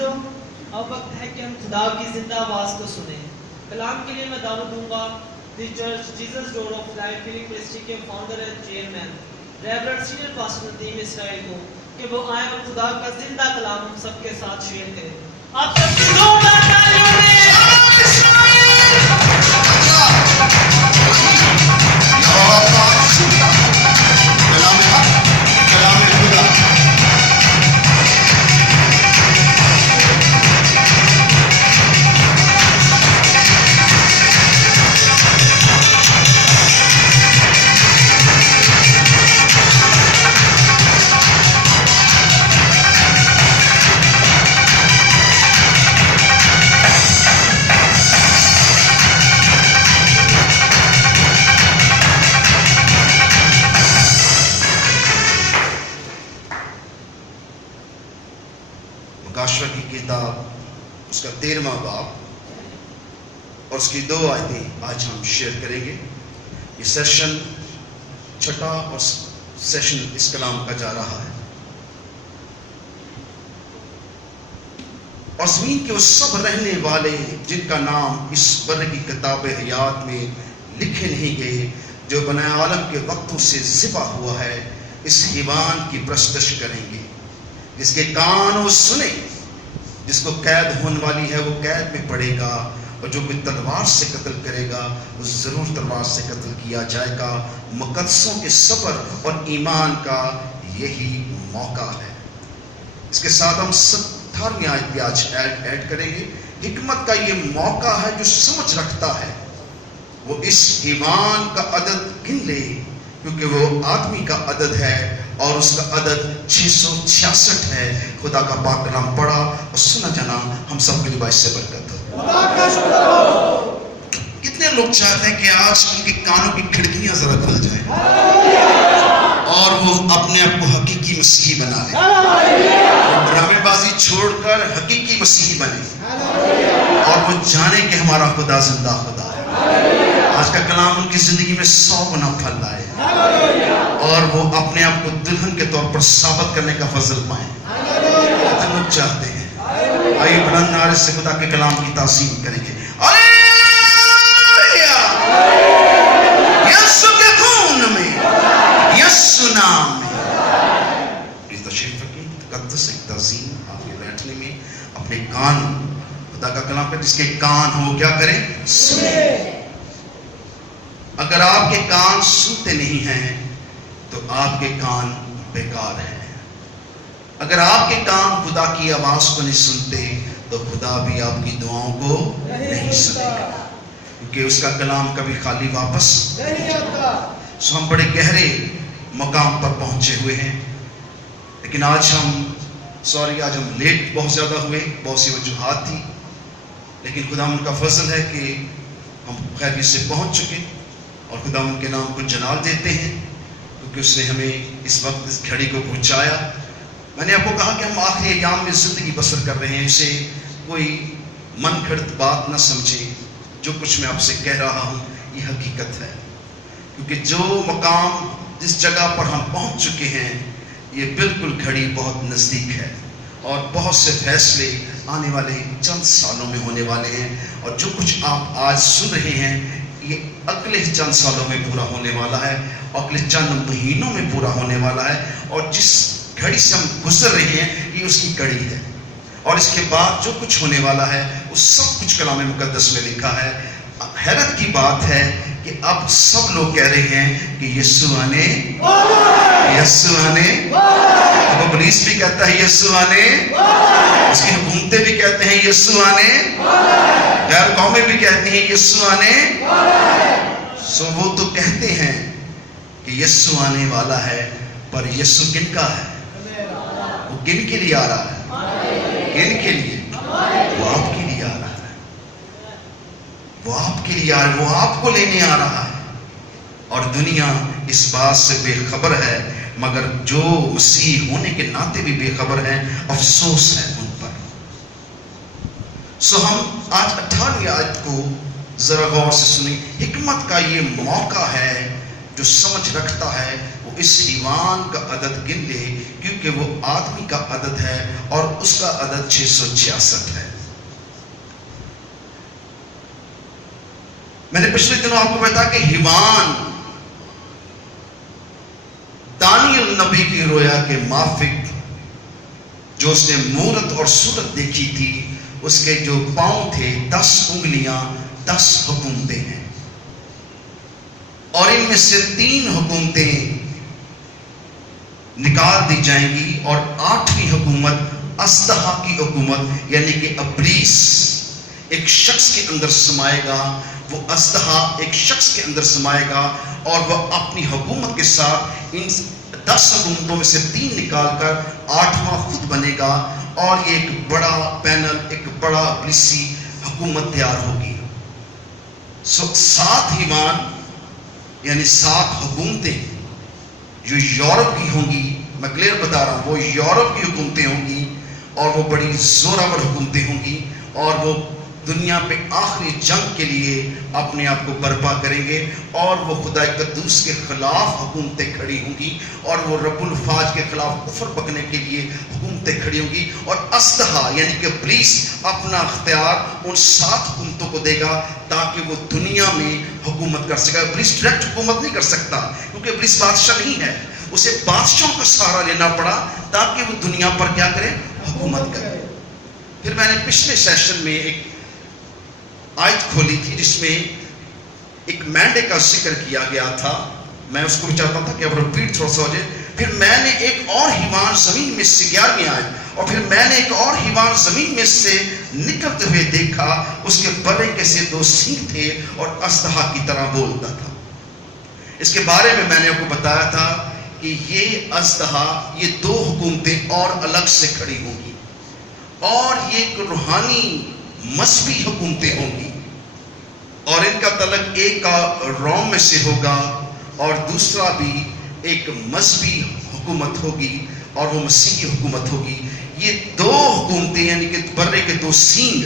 عزیزوں، اب وقت ہے کہ ہم خدا کی زندہ آواز کو سنیں۔ کلام کے لیے میں دعوت دوں گا the church Jesus door of life healing ministry کے founder and chairman reverend senior pastor Nadeem Israel کو کہ وہ آئیں اور خدا کا زندہ کلام ہم سب کے ساتھ شیئر کریں۔ آپ سب کی زوردار تالیوں میں مکاشفہ کی کتاب اس کا 13واں باب اور اس کی 2 آیتیں آج ہم شیئر کریں گے۔ یہ سیشن چھٹا اور سیشن اس کلام کا جا رہا ہے۔ اور زمین کے وہ سب رہنے والے جن کا نام اس بر کی کتاب حیات میں لکھے نہیں گئے، جو بنائے عالم کے وقتوں سے ذبح ہوا ہے، اس حیوان کی پرستش کریں گے۔ جس کے کان وہ سنے، جس کو قید ہونے والی ہے وہ قید میں پڑے گا، اور جو کوئی تلوار سے قتل کرے گا وہ ضرور تلوار سے قتل کیا جائے گا۔ مقدسوں کے صبر اور ایمان کا یہی موقع ہے۔ اس کے ساتھ ہم 18ویں آیت بھی آج ایڈ کریں گے۔ حکمت کا یہ موقع ہے جو سمجھ رکھتا ہے، وہ اس حیوان کا عدد گن لے، کیونکہ وہ آدمی کا عدد ہے اور اس کا عدد 666 ہے۔ خدا کا پاک کلام پڑھا اور سنا جانا ہم سب کے لیے باعث سے برکت ہو۔ کتنے لوگ چاہتے ہیں کہ آج ان کے کانوں کی کھڑکیاں ذرا کھل جائیں اور وہ اپنے آپ کو حقیقی مسیحی بنا لیں، ڈرامے بازی چھوڑ کر حقیقی مسیحی بنے اور وہ جانے کہ ہمارا خدا زندہ خدا ہے۔ آج کا کلام ان کی زندگی میں 100 گنا پھل لائے اور وہ اپنے آپ کو دلہن کے طور پر ثابت کرنے کا فضل پائیں۔ کتنے لوگ چاہتے ہیں؟ آئیے بلند نعرے سے خدا کے کلام کی تعظیم کریں گے۔ ہلیلویا! یسوع کے خون میں، یسوع نام میں۔ اس تشریف رکھیں، تقدس ایک تعظیم آپ کے بیٹھنے میں اپنے کان خدا کا کلام پر، جس کے کان ہو کیا کریں؟ سنیں۔ اگر آپ کے کان سنتے نہیں ہیں تو آپ کے کان بیکار ہیں۔ اگر آپ کے کان خدا کی آواز کو نہیں سنتے تو خدا بھی آپ کی دعاؤں کو نہیں سنے گا، کیونکہ اس کا کلام کبھی خالی واپس نہیں آتا۔ سو ہم بڑے گہرے مقام پر پہنچے ہوئے ہیں، لیکن آج ہم لیٹ بہت زیادہ ہوئے، بہت سی وجوہات تھی، لیکن خدا ان کا فضل ہے کہ ہم خیریت سے پہنچ چکے اور خدا ان کے نام کو جلال دیتے ہیں، کیونکہ اس نے ہمیں اس وقت اس گھڑی کو پہنچایا۔ میں نے آپ کو کہا کہ ہم آخری ایام میں زندگی بسر کر رہے ہیں، اسے کوئی من گھڑت بات نہ سمجھیں۔ جو کچھ میں آپ سے کہہ رہا ہوں یہ حقیقت ہے، کیونکہ جو مقام جس جگہ پر ہم پہنچ چکے ہیں یہ بالکل گھڑی بہت نزدیک ہے، اور بہت سے فیصلے آنے والے چند سالوں میں ہونے والے ہیں، اور جو کچھ آپ آج سن رہے ہیں یہ اگلے چند سالوں میں پورا ہونے والا ہے، اگلے چند مہینوں میں پورا ہونے والا ہے، اور جس گھڑی سے ہم گزر رہے ہیں یہ اس کی کڑی ہے، اور اس کے بعد جو کچھ ہونے والا ہے وہ سب کچھ کلام مقدس میں لکھا ہے۔ حیرت کی بات ہے کہ اب سب لوگ کہہ رہے ہیں کہ یسوع آنے، یسوع آنے، اب پولیس بھی کہتا ہے یسوع آنے، اس کی حکومتیں بھی کہتے ہیں یسوع آنے، غیر قومیں بھی کہتی ہیں یسوع آنے۔ سو وہ تو کہتے ہیں کہ یسوع آنے والا ہے، پر یسوع کن کا ہے؟ وہ کن کے لیے آ رہا ہے؟ کن کے لیے؟ وہ آپ کے لیے آ رہا ہے، وہ آپ کے لیے آ رہا ہے، وہ آپ کو لینے آ رہا ہے، اور دنیا اس بات سے بے خبر ہے، مگر جو مسیح ہونے کے ناطے بھی بے خبر ہیں، افسوس ہے ان پر۔ سو ہم آج 18ویں آیت کو ذرا غور سے سنیں۔ حکمت کا یہ موقع ہے جو سمجھ رکھتا ہے وہ اس حیوان کا عدد گن لے، کیونکہ وہ آدمی کا عدد ہے اور اس کا عدد 666 ہے. میں نے پچھلے دنوں آپ کو بتایا کہ حیوان دانیل نبی کی رویا کے مافک جو اس نے مورت اور صورت دیکھی تھی، اس کے جو پاؤں تھے 10 انگلیاں 10 حکومتیں ہیں، اور ان میں سے 3 حکومتیں نکال دی جائیں گی اور 8ویں حکومت اژدہا کی حکومت یعنی کہ ابلیس ایک شخص کے اندر سمائے گا. وہ اژدہا ایک شخص کے اندر سمائے گا اور وہ اپنی حکومت کے ساتھ ان 10 حکومتوں میں سے 3 نکال کر 8واں خود بنے گا، اور یہ ایک بڑا پینل، ایک بڑا ابلیسی حکومت تیار ہوگی. 7 ایمان یعنی 7 حکومتیں جو یورپ کی ہوں گی، میں کلیئر بتا رہا ہوں، وہ یورپ کی حکومتیں ہوں گی اور وہ بڑی زوراور حکومتیں ہوں گی، اور وہ دنیا پہ آخری جنگ کے لیے اپنے آپ کو برپا کریں گے، اور وہ خدا قدوس کے خلاف حکومتیں کھڑی ہوں گی، اور وہ رب الفاج کے خلاف کفر پکنے کے لیے حکومتیں کھڑی ہوں گی. اور اژدہا یعنی کہ ابلیس اپنا اختیار ان 7 حکومتوں کو دے گا تاکہ وہ دنیا میں حکومت کر سکے. ابلیس ڈائریکٹ حکومت نہیں کر سکتا کیونکہ ابلیس بادشاہ نہیں ہے، اسے بادشاہوں کا سہارا لینا پڑا تاکہ وہ دنیا پر کیا کرے؟ حکومت کرے. پھر میں نے پچھلے سیشن میں ایک آیت کھولی تھی جس میں ایک مینڈے کا ذکر کیا گیا تھا، میں اس کو بھی چاہتا تھا کہ اب ریپیٹ تھوڑا سا ہو جائے. پھر میں نے ایک اور حیوان زمین میں سے 11ویں آیت، اور پھر میں نے ایک اور حیوان زمین میں سے نکلتے ہوئے دیکھا، اس کے بڑے کے سے 2 سینگ تھے اور اژدہا کی طرح بولتا تھا. اس کے بارے میں نے آپ کو بتایا تھا کہ یہ اژدہا، یہ 2 حکومتیں اور الگ سے کھڑی ہوں گی، اور یہ ایک روحانی مذہبی حکومتیں ہوں گی، اور ان کا تعلق ایک کا روم میں سے ہوگا اور دوسرا بھی ایک مذہبی حکومت ہوگی اور وہ مسیحی حکومت ہوگی. یہ 2 حکومتیں یعنی کہ برے کے 2 سینگ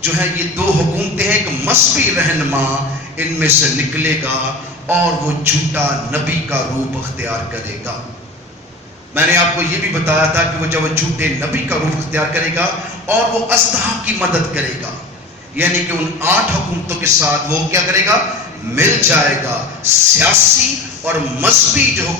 جو ہیں، یہ 2 حکومتیں ہیں. ایک مذہبی رہنما ان میں سے نکلے گا اور وہ جھوٹا نبی کا روپ اختیار کرے گا. میں نے آپ کو یہ بھی بتایا تھا کہ وہ جب جھوٹے نبی کا روپ اختیار کرے گا اور وہ اژدہا کی مدد کرے گا، یعنی کہ ان 8 حکومتوں کے ساتھ وہ کیا کرے گا؟ مل جائے گا. سیاسی اور مذہبی جو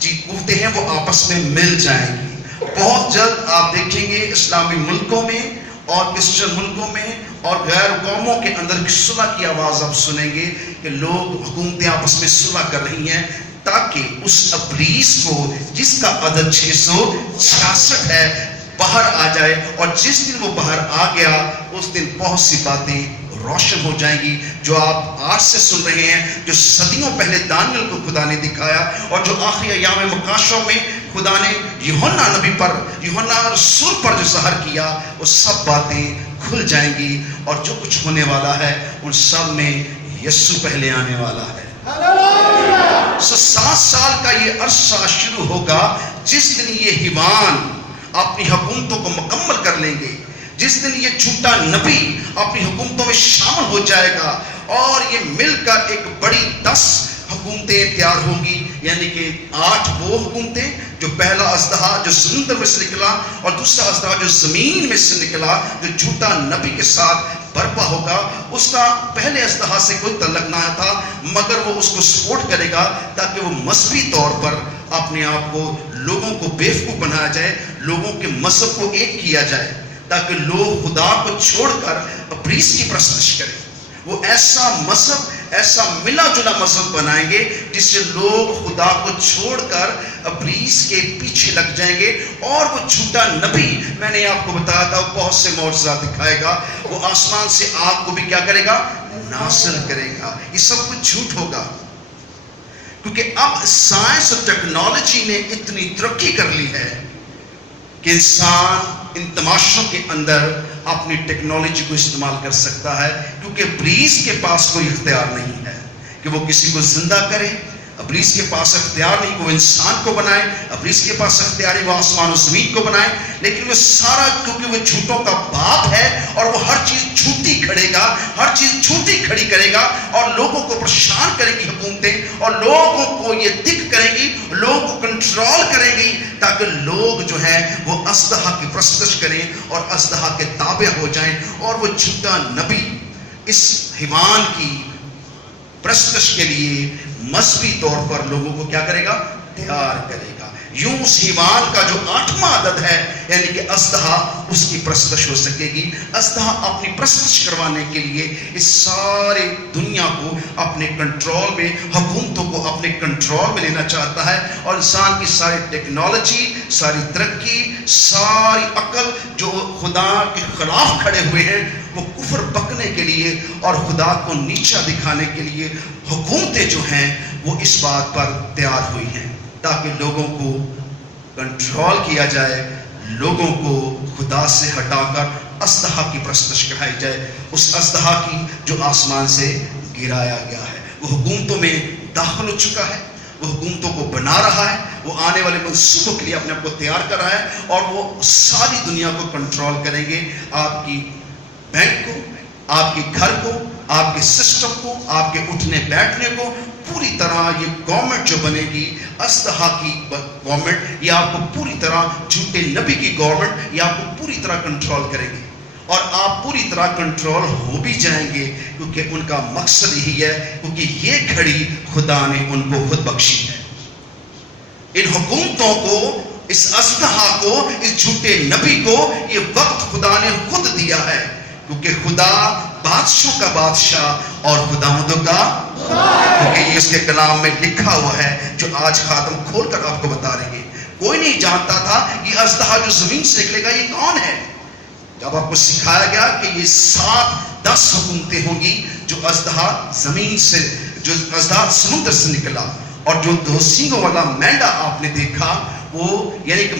قوتیں ہیں وہ آپس میں مل جائیں گی. بہت جلد آپ دیکھیں گے اسلامی ملکوں میں اور کرسچن ملکوں میں اور غیر قوموں کے اندر صلح کی آواز آپ سنیں گے کہ لوگ حکومتیں آپس میں صلح کر رہی ہیں تاکہ اس ابلیس کو جس کا عدد 666 ہے باہر آ جائے. اور جس دن وہ باہر آ گیا اس دن بہت سی باتیں روشن ہو جائیں گی جو آپ آج سے سن رہے ہیں، جو صدیوں پہلے دانیل کو خدا نے دکھایا اور جو آخری ایام مکاشوں میں خدا نے یوحنا نبی پر، یوحنا رسول پر جو ظاہر کیا، وہ سب باتیں کھل جائیں گی. اور جو کچھ ہونے والا ہے ان سب میں یسوع پہلے آنے والا ہے. 7 سال کا یہ عرصہ شروع ہوگا جس دن یہ حیوان اپنی حکومتوں کو مکمل کر لیں گے، جس دن یہ جھوٹا نبی اپنی حکومتوں میں شامل ہو جائے گا اور یہ مل کر ایک بڑی 10 حکومتیں تیار ہوں گی. یعنی کہ 8 وہ حکومتیں، جو پہلا اژدہا جو سمندر میں سے نکلا اور دوسرا اژدہا جو زمین میں سے نکلا، جو جھوٹا نبی کے ساتھ برپا ہوگا. اس کا پہلے اژدہا سے کوئی تعلق نہ تھا مگر وہ اس کو سپورٹ کرے گا تاکہ وہ مذہبی طور پر اپنے آپ کو، لوگوں کو بیوقوف بنایا جائے، لوگوں کے مذہب کو ایک کیا جائے تاکہ لوگ خدا کو چھوڑ کر ابلیس کی پرستش کریں. وہ ایسا مذہب، ایسا ملا جلا مذہب بنائیں گے جس سے لوگ خدا کو چھوڑ کر ابلیس کے پیچھے لگ جائیں گے. اور وہ جھوٹا نبی، میں نے آپ کو بتایا تھا، وہ بہت سے معجزات دکھائے گا. وہ آسمان سے آگ کو بھی کیا کرے گا؟ نازل کرے گا. یہ سب کچھ جھوٹ ہوگا کیونکہ اب سائنس اور ٹیکنالوجی نے اتنی ترقی کر لی ہے کہ انسان ان تماشوں کے اندر اپنی ٹیکنالوجی کو استعمال کر سکتا ہے، کیونکہ ابلیس کے پاس کوئی اختیار نہیں ہے کہ وہ کسی کو زندہ کرے. ابلیس کے پاس اختیار نہیں کہ وہ انسان کو بنائے, ابلیس کے پاس اختیار ہے وہ آسمان و زمین کو بنائے, لیکن وہ سارا کیونکہ وہ جھوٹوں کا باپ ہے اور وہ ہر چیز جھوٹی کھڑے گا, ہر چیز جھوٹی کھڑی کرے گا اور لوگوں کو پریشان کرے گی حکومتیں اور لوگوں کو یہ دکھ کریں گی, لوگوں کو کنٹرول کریں گی تاکہ لوگ جو ہیں وہ اژدہا کی پرستش کریں اور اژدہا کے تابع ہو جائیں. اور وہ جھوٹا نبی اس حیوان کی پرستش کے لیے مذہبی طور پر لوگوں کو کیا کرے گا, تیار کرے گا. یوں اس حیوان کا جو 8واں عدد ہے یعنی کہ اژدہا, اس کی پرستش ہو سکے گی. اژدہا اپنی پرستش کروانے کے لیے اس سارے دنیا کو اپنے کنٹرول میں, حکومتوں کو اپنے کنٹرول میں لینا چاہتا ہے اور انسان کی ساری ٹیکنالوجی, ساری ترقی, ساری عقل جو خدا کے خلاف کھڑے ہوئے ہیں وہ کفر بکنے کے لیے اور خدا کو نیچا دکھانے کے لیے حکومتیں جو ہیں وہ اس بات پر تیار ہوئی ہیں تاکہ لوگوں کو کنٹرول کیا جائے, لوگوں کو خدا سے ہٹا کر اژدہا کی پرستش کرائی جائے, اس اژدہا کی جو آسمان سے گرایا گیا ہے. وہ حکومتوں میں داخل ہو چکا ہے, وہ حکومتوں کو بنا رہا ہے, وہ آنے والے منصوبوں کے لیے اپنے آپ کو تیار کر رہا ہے اور وہ ساری دنیا کو کنٹرول کریں گے. آپ کی بینک کو, آپ کے گھر کو, آپ کے سسٹم کو, آپ کے اٹھنے بیٹھنے کو, پوری طرح یہ گورنمنٹ جو بنے گی اژدہا کی گورنمنٹ, یہ آپ کو پوری طرح جھوٹے نبی کی گورنمنٹ, یہ آپ کو پوری طرح کنٹرول کرے گی اور آپ پوری طرح کنٹرول ہو بھی جائیں گے کیونکہ ان کا مقصد یہی ہے, کیونکہ یہ گھڑی خدا نے ان کو خود بخشی ہے. ان حکومتوں کو, اس اژدہا کو, اس جھوٹے نبی کو یہ وقت خدا نے خود دیا ہے کیونکہ خدا بادشاہوں کا بادشاہ اور خداوندوں کا, کیونکہ یہ اس کے کلام میں لکھا ہوا ہے جو آج خاتم کھول کر آپ کو بتا رہے ہیں. کوئی نہیں جانتا تھا یہ اژدہا جو زمین سے نکلے گا یہ کون ہے. جب آپ کو سکھایا گیا کہ یہ 7-10 حکومتیں ہوں گی جو اژدہا زمین سے, جو اژدہا سمندر سے نکلا, اور جو 2 سینگوں والا مینڈا آپ نے دیکھا وہ یعنی کہ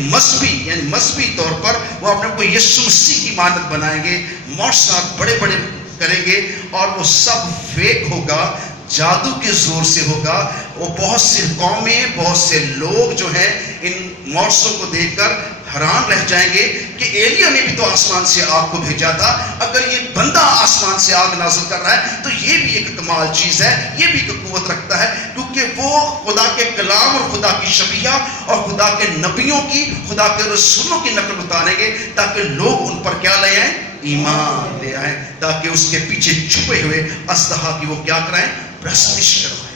مذہبی طور پر وہ اپنے کو یسوع مسیح کی مانت بنائیں گے, معجزات بڑے بڑے کریں گے اور وہ سب فیک ہوگا, جادو کے زور سے ہوگا. وہ بہت سی قومیں, بہت سے لوگ جو ہیں ان معجزوں کو دیکھ کر حیران رہ جائیں گے کہ ایلیا نے بھی تو آسمان سے آگ کو بھیجا تھا, اگر یہ بندہ آسمان سے آگ نازل کر رہا ہے تو یہ بھی ایک کمال چیز ہے, یہ بھی ایک قوت رکھتا ہے کیونکہ وہ خدا کے کلام اور خدا کی شبیہ اور خدا کے نبیوں کی, خدا کے رسولوں کی نقل اتاریں گے تاکہ لوگ ان پر کیا لے آئیں, ایمان لے آئیں, تاکہ اس کے پیچھے چھپے ہوئے اژدہا کی وہ کیا کرائیں, پرستش کروائیں.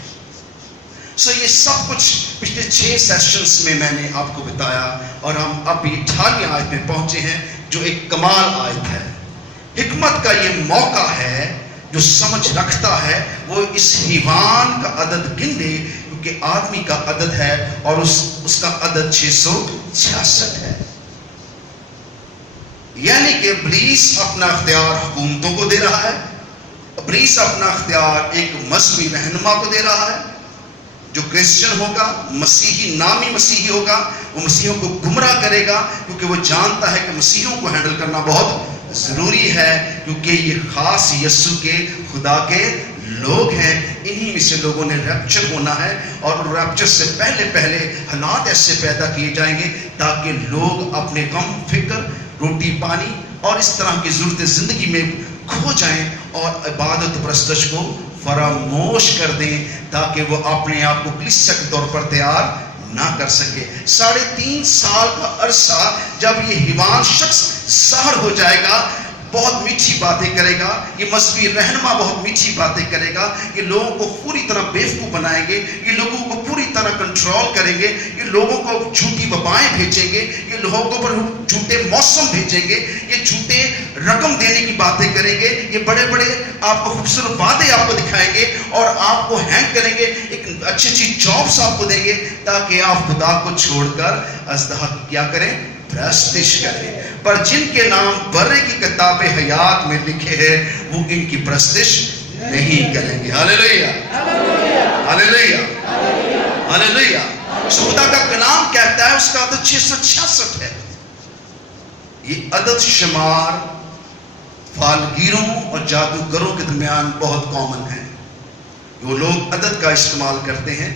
یہ سب کچھ پچھلے 6 سیشنز میں نے آپ کو بتایا اور ہم اب 18ویں آیت میں پہنچے ہیں جو ایک کمال آیت ہے. حکمت کا یہ موقع ہے, جو سمجھ رکھتا ہے وہ اس حیوان کا عدد گن لے کیونکہ آدمی کا عدد ہے اور اس کا عدد 666 ہے. یعنی کہ ابلیس اپنا اختیار حکومتوں کو دے رہا ہے, ابلیس اپنا اختیار ایک مذہبی رہنما کو دے رہا ہے جو کرسچن ہوگا, مسیحی, نامی مسیحی ہوگا, وہ مسیحیوں کو گمراہ کرے گا کیونکہ وہ جانتا ہے کہ مسیحیوں کو ہینڈل کرنا بہت ضروری ہے کیونکہ یہ خاص یسوع کے, خدا کے لوگ ہیں. انہی میں سے لوگوں نے ریپچر ہونا ہے اور ریپچر سے پہلے حالات ایسے پیدا کیے جائیں گے تاکہ لوگ اپنے غم, فکر, روٹی پانی اور اس طرح کی ضرورتیں زندگی میں کھو جائیں اور عبادت پرستش کو فراموش کر دیں تاکہ وہ اپنے آپ کو کلیسیا کے طور پر تیار نہ کر سکے. 3.5 سال کا عرصہ جب یہ حیوان شخص ظاہر ہو جائے گا, بہت میٹھی باتیں کرے گا, یہ مذہبی رہنما بہت میٹھی باتیں کرے گا, یہ لوگوں کو پوری طرح بیوقوف بنائیں گے, یہ لوگوں کو پوری طرح کنٹرول کریں گے, یہ لوگوں کو جھوٹی وبائیں بھیجیں گے, یہ لوگوں پر جھوٹے موسم بھیجیں گے, یہ جھوٹے رقم دینے کی باتیں کریں گے, یہ بڑے بڑے آپ کو خوبصورت وعدے آپ کو دکھائیں گے اور آپ کو ہینگ کریں گے, ایک اچھی جابس آپ کو دیں گے تاکہ آپ خدا کو چھوڑ کر اژدہا کیا کریں, پرستش کریں. پر جن کے نام برے کی کتاب حیات میں لکھے ہیں وہ ان کی پرستش نہیں کریں گے. ہاللیلویا, ہاللیلویا, ہاللیلویا. خدا کا کلام کہتا ہے اس کا عدد 666 ہے. یہ عدد شمار فالگیروں اور جادوگروں کے درمیان بہت کامن ہے. وہ لوگ عدد کا استعمال کرتے ہیں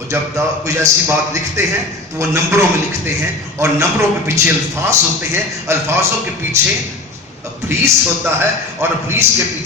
اور جب کچھ ایسی بات لکھتے ہیں تو وہ نمبروں میں لکھتے ہیں اور نمبروں کے پیچھے الفاظ ہوتے ہیں, الفاظوں کے پیچھے پولیس ہوتا ہے اور پولیس کے پیچھے